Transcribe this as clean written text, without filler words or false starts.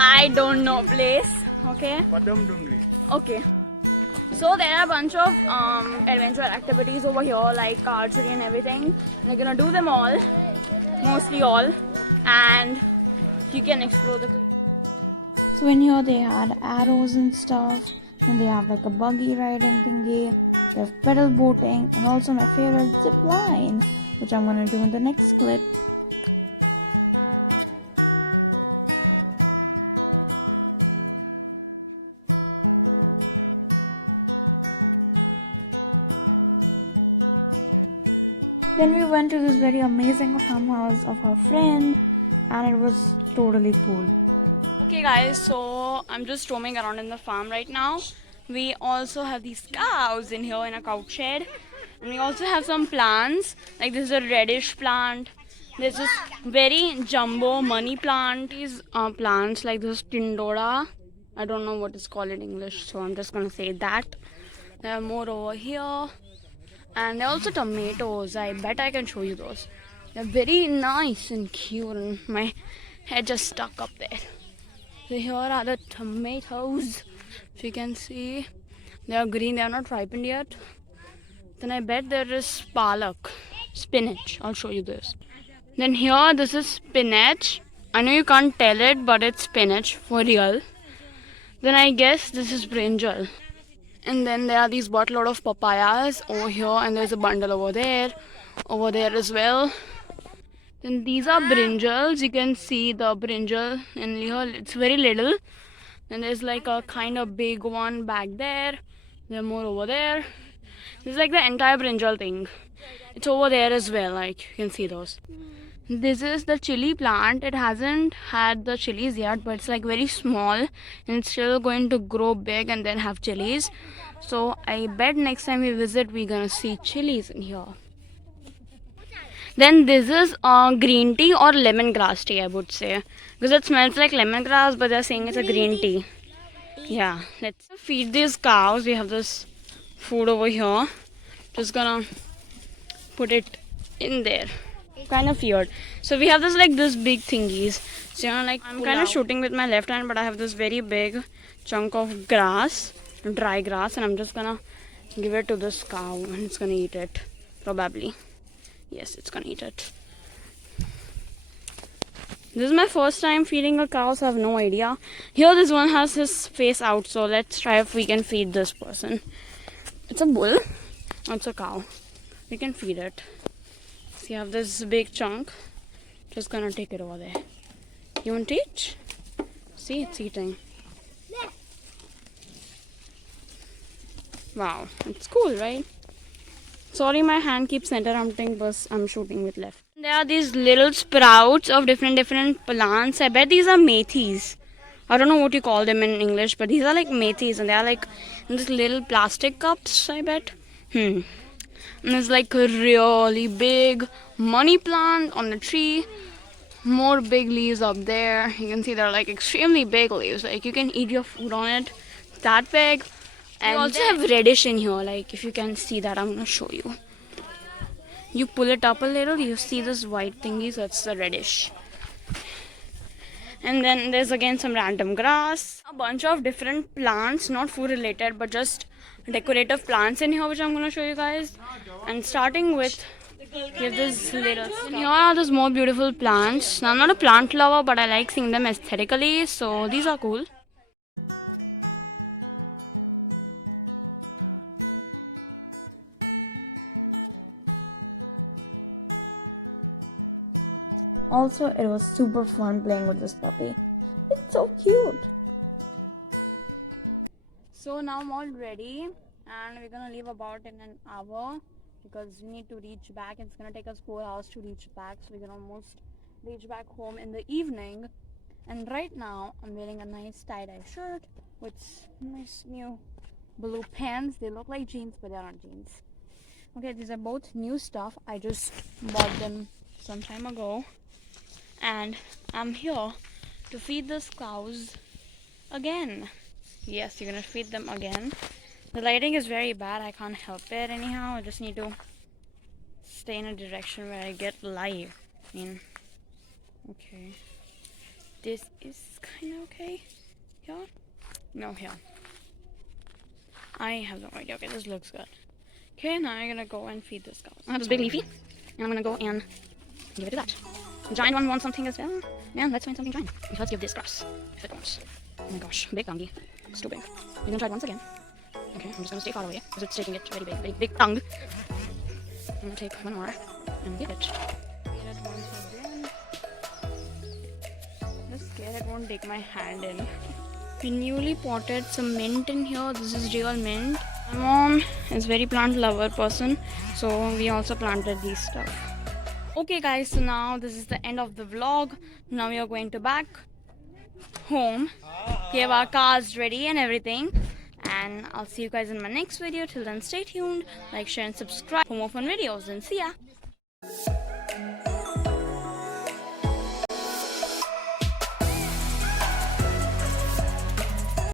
I don't know place. Okay. Padam Dungri. Okay. So there are a bunch of adventure activities over here like archery and everything. We're gonna do them all, mostly all, and you can explore the. So in here they had arrows and stuff, and they have like a buggy riding thingy, they have pedal boating, and also my favorite zip line, which I'm gonna do in the next clip. Then we went to this very amazing farmhouse of our friend, and it was totally cool. Okay guys, so I'm just roaming around in the farm right now. We also have these cows in here in a cow shed. And we also have some plants, like this is a reddish plant. There's this very jumbo money plant. These plants like this tindora. I don't know what it's called in English, so I'm just gonna say that. There are more over here. And there are also tomatoes. I bet I can show you those. They're very nice and cute, and my head just stuck up there. So here are the tomatoes. If you can see, they are green. They are not ripened yet. Then I bet there is palak, spinach. I'll show you this. Then here, this is spinach. I know you can't tell it, but it's spinach for real. Then I guess this is brinjal. And then there are these buttload of papayas over here, and there's a bundle over there as well. Then these are brinjals. You can see the brinjal in here. It's very little. Then there's like a kind of big one back there. There are more over there. This is like the entire brinjal thing. It's over there as well. Like you can see those. This is the chili plant. It hasn't had the chilies yet, but it's like very small and it's still going to grow big and then have chilies. So I bet next time we visit, we're gonna see chilies in here. Then this is green tea or lemongrass tea, I would say, because it smells like lemongrass, but they're saying it's a green tea. Yeah, let's feed these cows. We have this food over here. Just gonna put it in there. Kind of weird. So we have this like this big thingies. So you know, like I'm kind of shooting with my left hand, but I have this very big chunk of grass, dry grass, and I'm just gonna give it to this cow, and it's gonna eat it probably. Yes, it's gonna eat it. This is my first time feeding a cow, so I have no idea. Here, this one has his face out, so let's try if we can feed this person. It's a bull. Oh, it's a cow. We can feed it. So you have this big chunk. Just gonna take it over there. You want to eat? See, it's eating. Wow, it's cool, right? Sorry, my hand keeps center humping, but I'm shooting with left. There are these little sprouts of different plants. I bet these are methis. I don't know what you call them in English, but these are like methis, and they are like in these little plastic cups, I bet. And there's like a really big money plant on the tree. More big leaves up there. You can see they're like extremely big leaves. Like you can eat your food on it. That big. And we also have reddish in here. Like if you can see that, I'm gonna show you. You pull it up a little, you see this white thingy, so it's the reddish. And then there's again some random grass, a bunch of different plants, not food related, but just decorative plants in here, which I'm gonna show you guys. And starting with, we have this little stuff. Here are these more beautiful plants. Now, I'm not a plant lover, but I like seeing them aesthetically, so these are cool. Also, it was super fun playing with this puppy. It's so cute. So now I'm all ready, and we're gonna leave about in an hour because we need to reach back. It's gonna take us 4 hours to reach back, so we can almost reach back home in the evening. And right now, I'm wearing a nice tie-dye shirt with nice new blue pants. They look like jeans, but they're not jeans. Okay, these are both new stuff. I just bought them some time ago, and I'm here to feed these cows again. Yes, you're gonna feed them again. The lighting is very bad. I can't help it anyhow. I just need to stay in a direction where I get light. I mean, okay. this is kind of okay. Here? No, here. I have no idea. Okay, this looks good. Okay, now I'm gonna go and feed this cow. I have this big leafy, and I'm gonna go and give it to that. The giant one wants something as well. Man, let's find something giant. Let's give this grass, if it wants. Oh my gosh, big tonguey. It's too big. We're gonna try it once again. Okay, I'm just gonna stay far away, because it's taking it very big tongue. I'm gonna take one more and give it. Get it once again. Just scared it won't take my hand in. We newly potted some mint in here. This is real mint. My mom is very plant lover person, so we also planted these stuff. Okay guys, so now this is the end of the vlog. Now we are going to back home. We have our cars ready and everything. And I'll see you guys in my next video. Till then, stay tuned, like, share and subscribe for more fun videos, and see ya.